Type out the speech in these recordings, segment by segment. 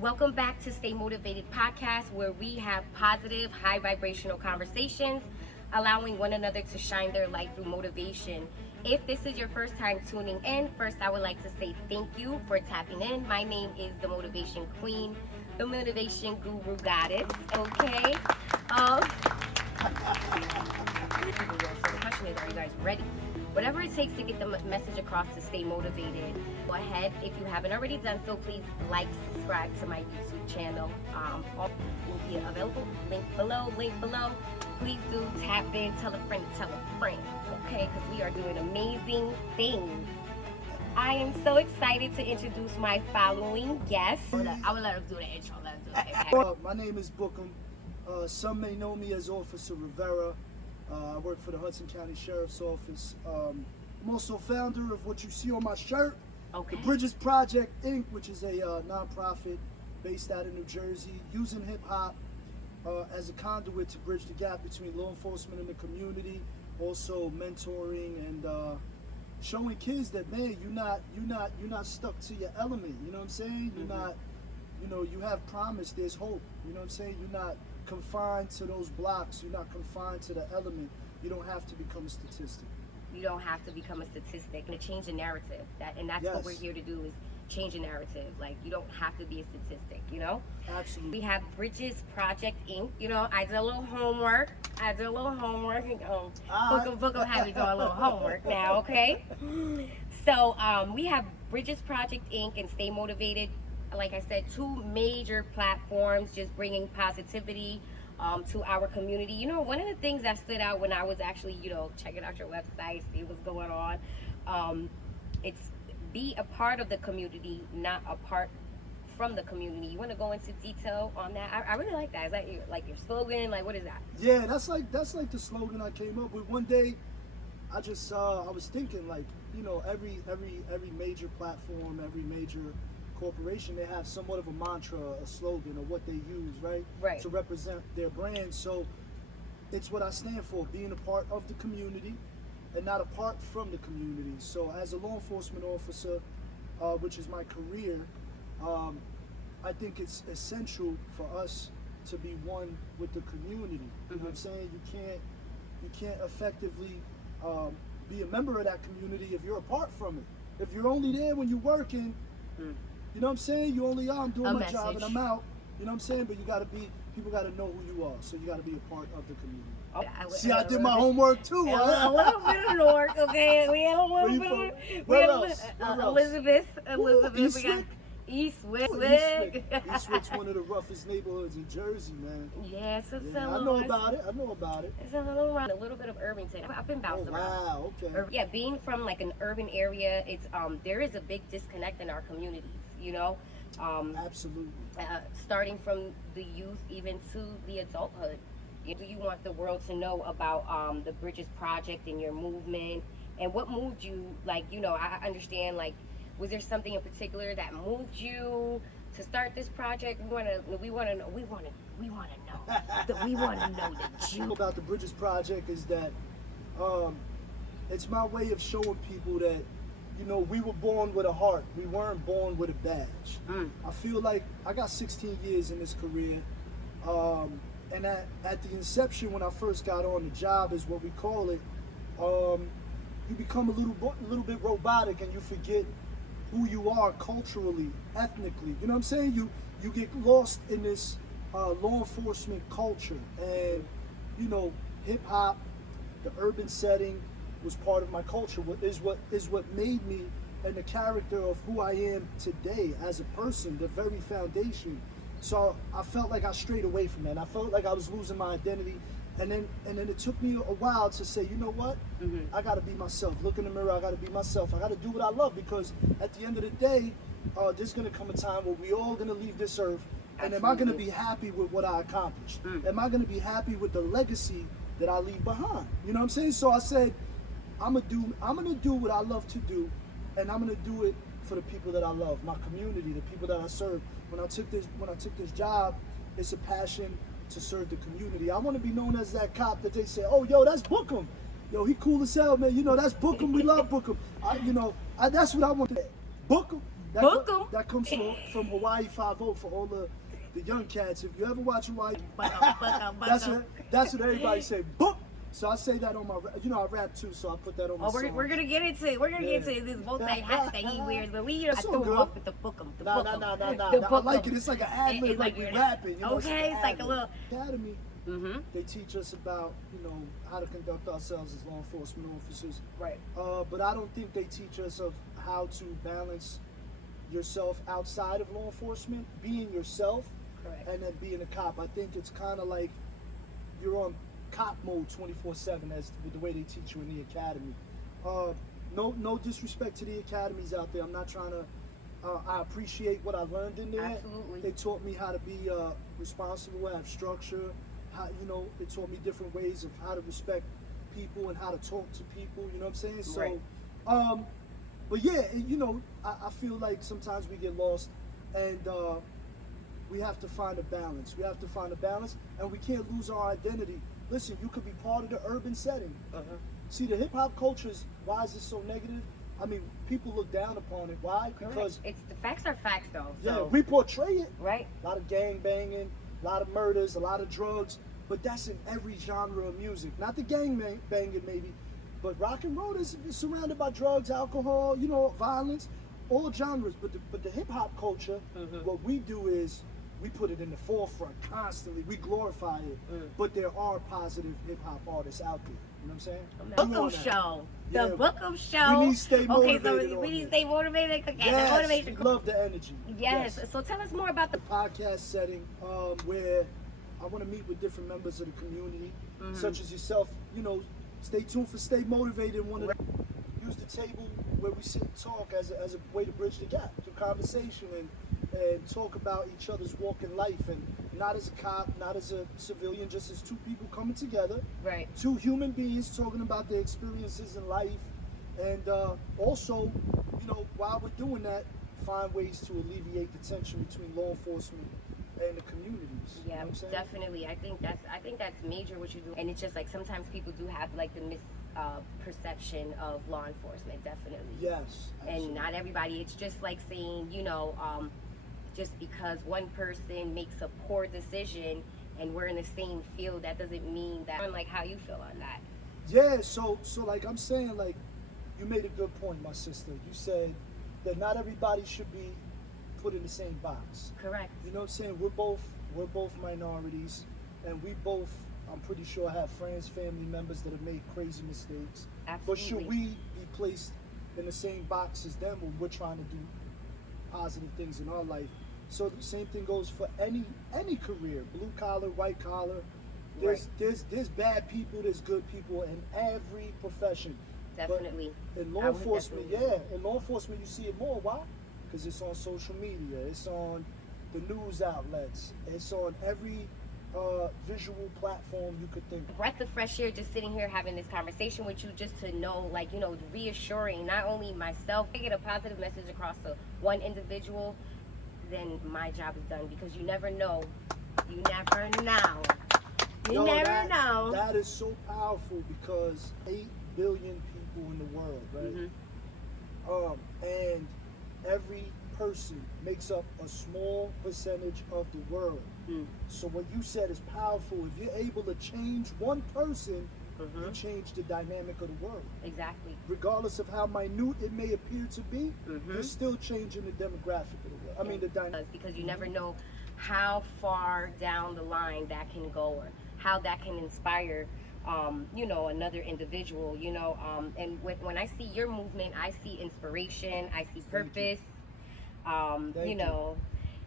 Welcome back to Stay Motivated Podcast, where we have positive, high vibrational conversations, allowing one another to shine their light through motivation. If this is your first time tuning in, first I would like to say thank you for tapping in. My name is the Motivation Queen, the Motivation Guru Goddess, okay? So the question is, are you guys ready? Whatever it takes to get the message across to stay motivated, go ahead. If you haven't already done so, please like, subscribe to my YouTube channel. All will be available. Link below. Please do tap in, tell a friend, okay? Because we are doing amazing things. I am so excited to introduce my following guest. I will let him do the intro. My name is Bookem. Some may know me as Officer Rivera. I work for the Hudson County Sheriff's Office. I'm also founder of what you see on my shirt, Okay. the Bridges Project, Inc., which is a nonprofit based out of New Jersey, using hip-hop as a conduit to bridge the gap between law enforcement and the community, also mentoring and showing kids that, man, you're not stuck to your element. You know what I'm saying? You're not, you have promise. There's hope. You know what I'm saying? You're not confined to those blocks. You're not confined to the element. You don't have to become a statistic. You don't have to become a statistic and change the narrative. That's Yes. what we're here to do, is change the narrative. Like, you don't have to be a statistic, Absolutely. We have Bridges Project Inc. I did a little homework. Bookem had me doing a little homework now, okay? So we have Bridges Project Inc. and Stay Motivated. Like I said, two major platforms just bringing positivity to our community. One of the things that stood out when I was actually, checking out your website, see what's going on, it's be a part of the community, not apart from the community. You want to go into detail on that? I really like that. Is that your slogan? Like, what is that? Yeah, that's like the slogan I came up with. One day, I just I was thinking, like, every major platform, every major corporation, they have somewhat of a mantra, a slogan, or what they use, right, to represent their brand. So it's what I stand for: being a part of the community and not apart from the community. So as a law enforcement officer, which is my career, I think it's essential for us to be one with the community. You know what I'm saying? You can't effectively be a member of that community if you're apart from it. If you're only there when you're working, you know what I'm saying? You only are, I'm doing my job and I'm out. You know what I'm saying? But people gotta know who you are. So you gotta be a part of the community. Oh, See, I did my homework too. A little bit of work, okay? We had a little bit. Where else? Elizabeth. Eastwick. Eastwick's one of the roughest neighborhoods in Jersey, man. Yes, it's I know about it. It's a little bit of Irvington. I've been bounced around. Wow, okay. Yeah, being from like an urban area, it's there is a big disconnect in our communities. Absolutely. Starting from the youth even to the adulthood. Do you want the world to know about the Bridges Project and your movement, and what moved you? Like, I understand, like, was there something in particular that moved you to start this project? We want to know the juice About the Bridges Project is that it's my way of showing people that, we were born with a heart. We weren't born with a badge. I feel like I got 16 years in this career. And at the inception, when I first got on the job, is what we call it, you become a little bit robotic, and you forget who you are culturally, ethnically. You know what I'm saying? You get lost in this law enforcement culture, and hip hop, the urban setting was part of my culture. Is what made me and the character of who I am today as a person, the very foundation. So I felt like I strayed away from that. I felt like I was losing my identity, and then it took me a while to say, you know what? I got to be myself. Look in the mirror. I got to be myself. I got to do what I love, because at the end of the day, there's gonna come a time where we all gonna leave this earth. And am I gonna be happy with what I accomplished? Am I gonna be happy with the legacy that I leave behind? You know what I'm saying? So I said, I'm gonna do what I love to do, and I'm gonna do it for the people that I love, my community, the people that I serve. When I took this job, it's a passion to serve the community. I want to be known as that cop that they say, oh, yo, that's Bookem. Yo, he cool as hell, man. That's Bookem. We love Bookem. That's what I want. Bookem. That comes from Hawaii 5-0 for all the young cats. If you ever watch Hawaii, that's what everybody say. Book. So I say that on my, I rap too, so I put that on my song. We're gonna get into this multi hats that he wears, but I threw him off with the Bookem. Nah. I like it. It's like an ad lib, like we're rapping. Okay, it's like a little academy. They teach us about, how to conduct ourselves as law enforcement officers. Right. But I don't think they teach us of how to balance yourself outside of law enforcement, being yourself, correct, and then being a cop. I think it's kind of like you're on cop mode 24/7 as with the way they teach you in the academy. No disrespect to the academies out there. I'm not trying to. I appreciate what I learned in there. Absolutely. They taught me how to be responsible, have structure. How, they taught me different ways of how to respect people and how to talk to people. You know what I'm saying? Right. So, but yeah, I feel like sometimes we get lost, and we have to find a balance. We have to find a balance, and we can't lose our identity. Listen, you could be part of the urban setting. See, the hip hop culture why is it so negative? I mean, people look down upon it. Why? Because the facts are facts, though. Yeah, so. we portray it. Right. A lot of gang banging, a lot of murders, a lot of drugs, but that's in every genre of music. Not the gang banging, maybe, but rock and roll is surrounded by drugs, alcohol, violence, all genres. But the hip hop culture, what we do is we put it in the forefront constantly. We glorify it, but there are positive hip hop artists out there. You know what I'm saying? Bookem Show. Yeah. The Bookem Show. We need to stay motivated. Okay, so we need to stay motivated. Okay, yes, the motivation. Love the energy. Yes. So tell us more about the podcast setting where I want to meet with different members of the community, such as yourself. Stay tuned for Stay Motivated. Use the table where we sit and talk as a way to bridge the gap through conversation and talk about each other's walk in life, and not as a cop, not as a civilian, just as two people coming together, right? Two human beings talking about their experiences in life, and also, while we're doing that, find ways to alleviate the tension between law enforcement and the communities. Yeah, you know what I'm saying? definitely. I think that's major what you do, and it's just like sometimes people do have like the perception of law enforcement. Definitely. Yes. Absolutely. And not everybody. It's just like saying, just because one person makes a poor decision and we're in the same field, that doesn't mean that. Like, how you feel on that? Yeah. So like I'm saying, like, you made a good point, my sister. You said that not everybody should be put in the same box. Correct. You know what I'm saying? We're both minorities, and we both, I'm pretty sure, have friends, family members that have made crazy mistakes. Absolutely. But should we be placed in the same box as them when we're trying to do positive things in our life? So the same thing goes for any career, blue collar, white collar. There's bad people, there's good people in every profession. Definitely. But in law enforcement, in law enforcement you see it more. Why? Because it's on social media, it's on the news outlets, it's on every visual platform you could think of. Breath of fresh air, just sitting here having this conversation with you, just to know, like, reassuring not only myself, I get a positive message across to one individual, then my job is done, because you never know. You never know. You never know. That is so powerful, because 8 billion people in the world, right? And every person makes up a small percentage of the world. So what you said is powerful. If you're able to change one person, you change the dynamic of the world. Exactly. Regardless of how minute it may appear to be, you're still changing the demographic of the world. I mean, the dynamic. Because you never know how far down the line that can go, or how that can inspire another individual, and when I see your movement, I see inspiration, I see purpose.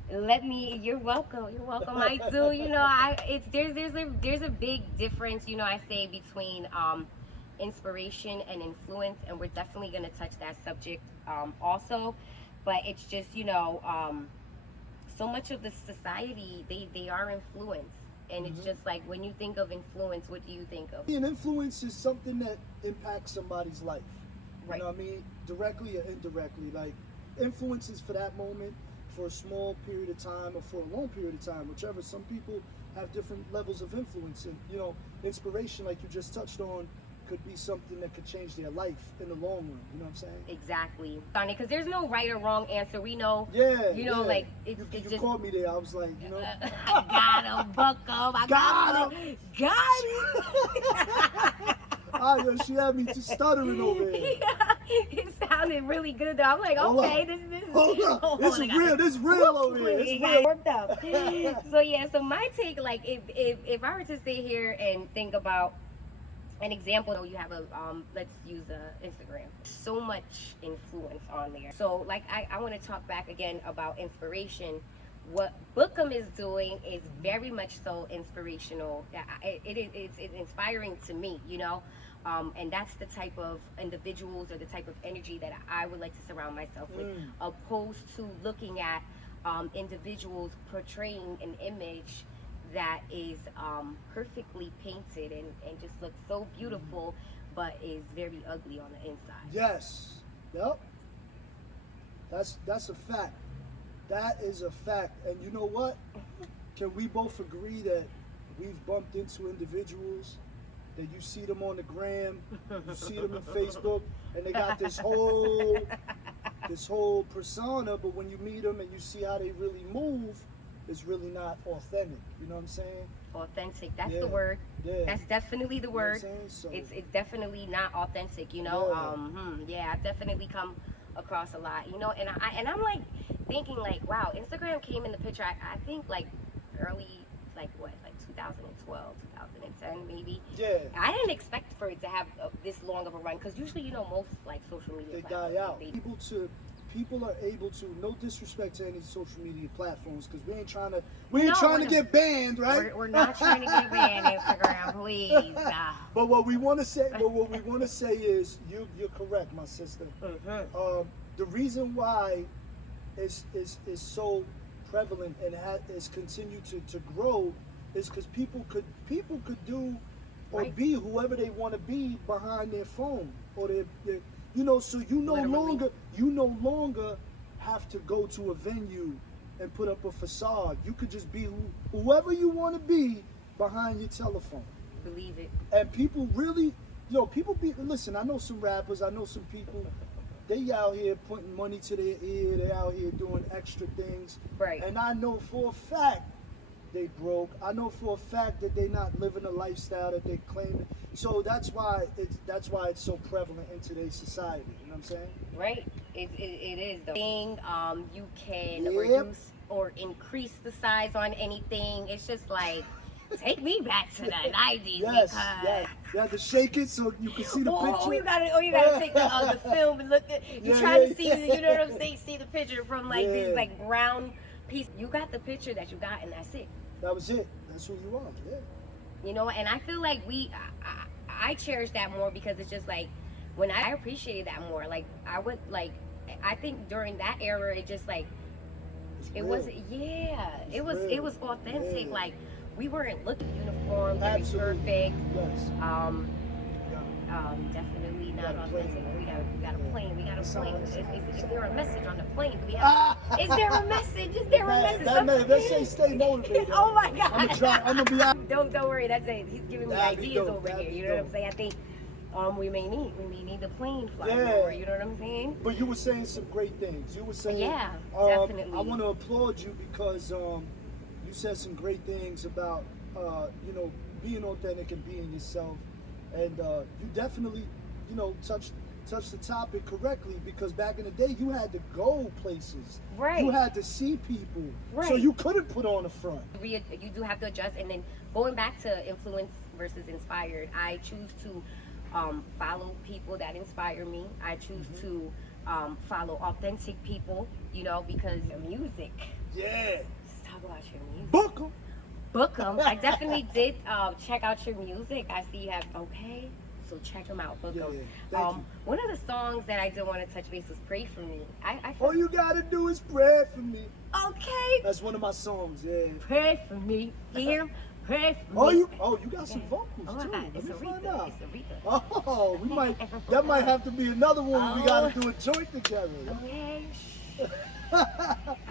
You're welcome. I do. There's a big difference, I say, between inspiration and influence, and we're definitely going to touch that subject also. But it's just, so much of the society, they are influenced. And it's just like, when you think of influence, what do you think of? An influence is something that impacts somebody's life. Right. You know what I mean? Directly or indirectly. Like, influence is for that moment, for a small period of time, or for a long period of time, whichever. Some people have different levels of influence. And, inspiration, like you just touched on, could be something that could change their life in the long run. You know what I'm saying? Exactly. Funny, because there's no right or wrong answer. We know. Yeah. You know, yeah. like it's you just. called me there. I was like, you know. I got him, Bookem. I got him. Got him. Yo, she had me just stuttering over here. Yeah, it sounded really good though. I'm like, okay, this is real. This is real over here. It's real. Worked up. So yeah, so my take, like, if I were to sit here and think about an example, you have a let's use Instagram. So much influence on there. So like I want to talk back again about inspiration. What Bookem is doing is very much so inspirational. It's inspiring to me, you know. And that's the type of individuals or the type of energy that I would like to surround myself with, opposed to looking at individuals portraying an image that is perfectly painted and just looks so beautiful, but is very ugly on the inside. Yes. Yep. That's a fact. That is a fact. And you know what? Can we both agree that we've bumped into individuals that you see them on the gram, you see them in Facebook, and they got this whole persona, but when you meet them and you see how they really move, it's really not authentic. You know what I'm saying? Authentic. That's the word. Yeah. That's definitely the word. You know what I'm saying? So, it's definitely not authentic. You know. Yeah. I've definitely come across a lot. You know, and I'm like thinking like, wow, Instagram came in the picture. I think like early, like 2012, 2010 maybe. Yeah. I didn't expect for it to have this long of a run, because usually, you know, most like social media they platforms, die out. People are able to, no disrespect to any social media platforms, because we ain't trying to get banned, right? We're not trying to get banned, Instagram, please. But what we want to say, is you're correct, my sister. The reason why it's so prevalent and is continued to grow is because people could do or be whoever they want to be behind their phone or their you know, so you no longer have to go to a venue and put up a facade. You could just be whoever you want to be behind your telephone. Believe it. And people really, listen, I know some rappers, I know some people, they out here putting money to their ear, they out here doing extra things. Right. And I know for a fact they broke. I know for a fact that they're not living the lifestyle that they claim. So that's why it's so prevalent in today's society. You know what I'm saying? Right. It is the thing. You can reduce or increase the size on anything. It's just like, take me back to the 90s. Yes. You have to shake it so you can see the picture. You gotta take the film and look at. You try to see, you know what I'm saying? See the picture from like this like brown piece. You got the picture that you got, and that's it. That was it. That's who you are. Yeah. You know, and I feel like I cherish that more, because it's just like when I appreciated that more. Like I think during that era, it just like it was authentic. Yeah. Like we weren't looking uniform, very perfect. Yes. Definitely not authentic. We got a plane. Is there a message on the plane? Is there a message? Let's say stay motivated. Oh my God. I'm gonna be out. Don't worry. That's it. He's giving me ideas over here. You know what I'm saying? I think we may need the plane flying over. You know what I'm saying? But you were saying some great things. You were saying, definitely. I want to applaud you because you said some great things about being authentic and being yourself, and you definitely touched the topic correctly, because back in the day you had to go places, right? You had to see people, right? So you couldn't put on a front. You do have to adjust. And then going back to influence versus inspired, I choose to follow people that inspire me. I choose to follow authentic people, because music. Yeah. Let's talk about your music. Bookem. I definitely did check out your music. I see you have, okay, so check them out, Bookem. Thank you. One of the songs that I did want to touch base was Pray For Me. All you gotta do is pray for me. Okay. That's one of my songs, yeah. Pray for me. Hear? Pray for me. You got some vocals too. It's Let me find Aretha. out. It's Aretha. Oh, that might have to be another one. We gotta do a joint together. Okay.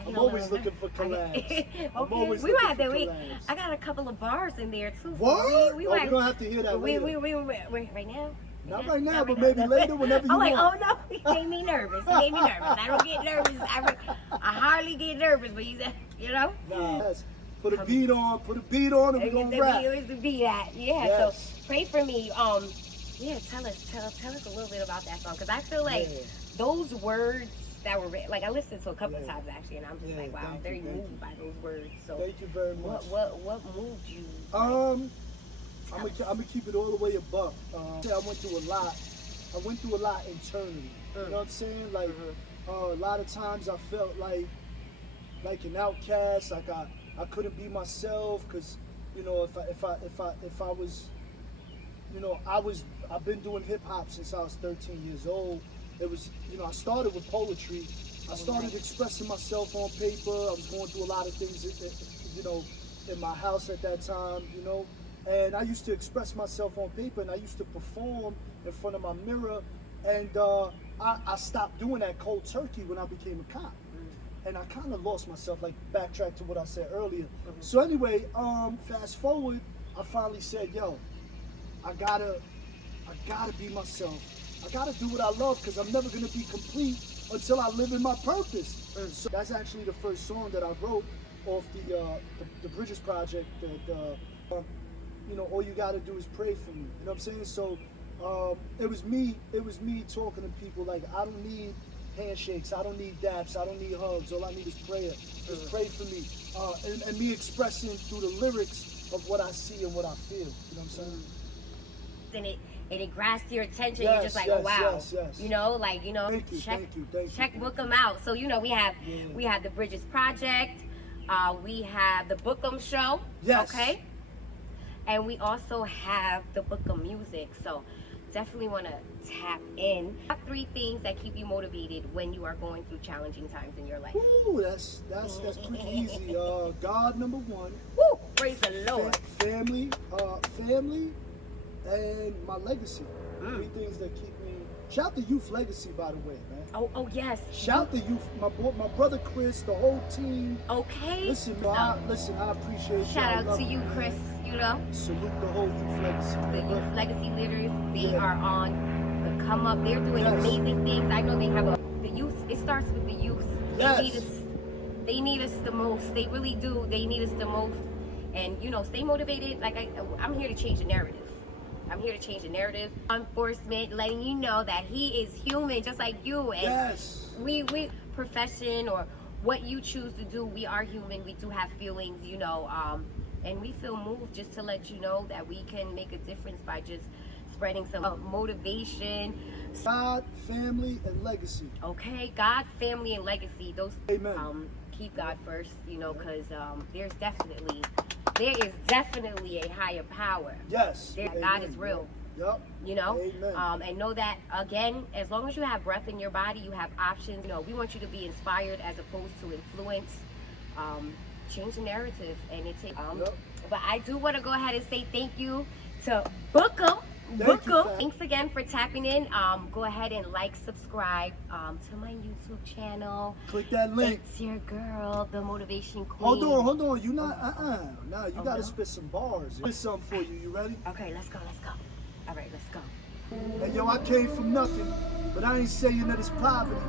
I'm always looking for collabs. Okay. I'm always We looking might for have to. collabs. I got a couple of bars in there too. What? We We don't have to hear that later. Right now. Not right now, but maybe later, whenever you I'm like, want. oh no, he made me nervous. He made me nervous. I don't get nervous. I hardly get nervous, but you said, you know. Nah, yes. Put a beat on, and we're gonna rap. It was the beat at, yeah. Yes. So pray for me. Yeah, tell us a little bit about that song, because I feel like those words that were written, like I listened to a couple of times actually, and I'm just like, wow, I'm very moved by those words. So thank you very much. What moved you? I'm gonna keep it all the way above. I went through a lot. I went through a lot internally. You know what I'm saying? Like a lot of times I felt like an outcast. Like I couldn't be myself, because you know if I was, you know, I've been doing hip hop since I was 13 years old. It was, you know, I started with poetry. I started expressing myself on paper. I was going through a lot of things, you know, in my house at that time, you know. And I used to express myself on paper, and I used to perform in front of my mirror. And I stopped doing that cold turkey when I became a cop. And I kind of lost myself, like backtrack to what I said earlier. So anyway, fast forward, I finally said, yo, I gotta be myself. I gotta do what I love, because I'm never gonna be complete until I live in my purpose. So that's actually the first song that I wrote off the Bridges project. That you know, all you gotta do is pray for me. You know what I'm saying? So it was me talking to people like, I don't need handshakes, I don't need daps, I don't need hugs. All I need is prayer. Just pray for me, and me expressing through the lyrics of what I see and what I feel. You know what I'm saying? And it grasps your attention. You're just like, oh wow, you know, like, you know, thank you. Check Bookem out. So you know, we have the Bridges Project, we have the Bookem Show, okay, and we also have the Bookem Music. So definitely want to tap in. Top 3 things that keep you motivated when you are going through challenging times in your life. Ooh, that's pretty easy. God, number 1. Woo! Praise the Lord. Family, and my legacy. 3 things that keep me. Shout to Youth Legacy, by the way, man. Oh yes. Shout to Youth, my brother Chris, the whole team. Okay. Listen, I appreciate you. Shout out to you, Chris. You know. Salute the whole Youth Legacy. The Youth Legacy leaders, they are on the come up. They're doing amazing things. I know they have the youth. It starts with the youth. Yes. They need us the most. They really do. They need us the most. And you know, stay motivated. Like I'm here to change the narrative. I'm here to change the narrative. Enforcement, letting you know that he is human, just like you. And we profession or what you choose to do, we are human. We do have feelings, you know, and we feel moved just to let you know that we can make a difference by just spreading some motivation. God, family, and legacy. Okay, God, family, and legacy. Those. Amen. Keep God first, you know, because there is definitely a higher power. Yes. God is real. Yep. You know. Amen. And know that again, as long as you have breath in your body, you have options. You know, we want you to be inspired as opposed to influenced. Change the narrative, and it takes. But I do want to go ahead and say thank you to Bookem. Thanks again for tapping in. Go ahead and like, subscribe to my YouTube channel. Click that link. It's your girl, the Motivation Queen. Hold on. You not Nah, you gotta spit some bars. Spit something for you. You ready? Okay, let's go. All right, let's go. Hey yo, I came from nothing, but I ain't saying that it's poverty.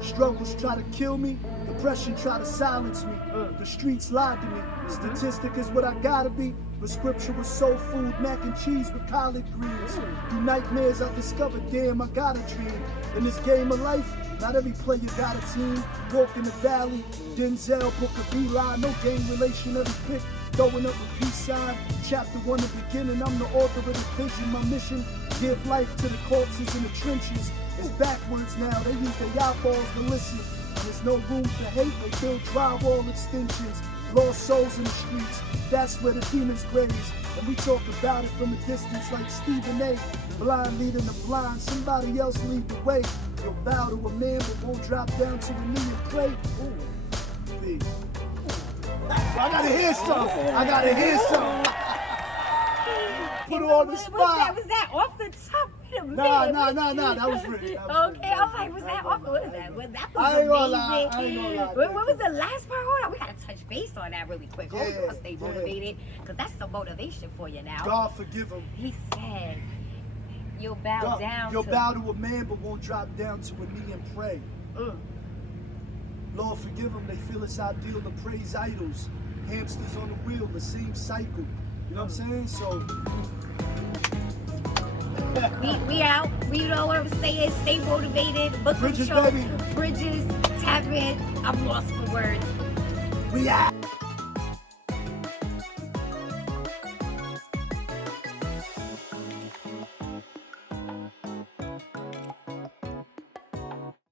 Struggles try to kill me, depression try to silence me. The streets lied to me. Statistic is what I gotta be. But scripture was soul food, mac and cheese with collard greens. Through nightmares I discovered, damn, I got a dream. In this game of life, not every player got a team. Walk in the valley, Denzel, Book of Eli, no game relation, every pick. Throwing up a peace sign, chapter 1, the beginning. I'm the author of the vision, my mission. Give life to the corpses in the trenches. It's backwards now, they use their eyeballs to listen. There's no room for hate, they build drywall extensions. Lost souls in the streets, that's where the demons graze. And we talk about it from a distance like Stephen A. Blind leading the blind, somebody else lead the way. You'll bow to a man but won't drop down to the knee and pray. Ooh. I gotta hear something. Put her on the spot. Was that off the top? Nah, that was written. Okay, I'm like, was that awful? What is that? Well, that was I ain't gonna amazing. lie, I ain't gonna lie. What was the last part? Hold on, we gotta touch base on that really quick. Hold Yeah, on, stay motivated, because that's some motivation for you now. God forgive him. He said, you'll bow down You'll to... bow to a man, but won't drop down to a knee and pray. Lord, forgive them. They feel it's ideal to praise idols. Hamsters on the wheel, the same cycle. You know what I'm saying? So... we out. We know what I'm saying. Stay motivated. Bookem Bridges, Show. baby. Bridges. Tap in. I'm lost for words. We out.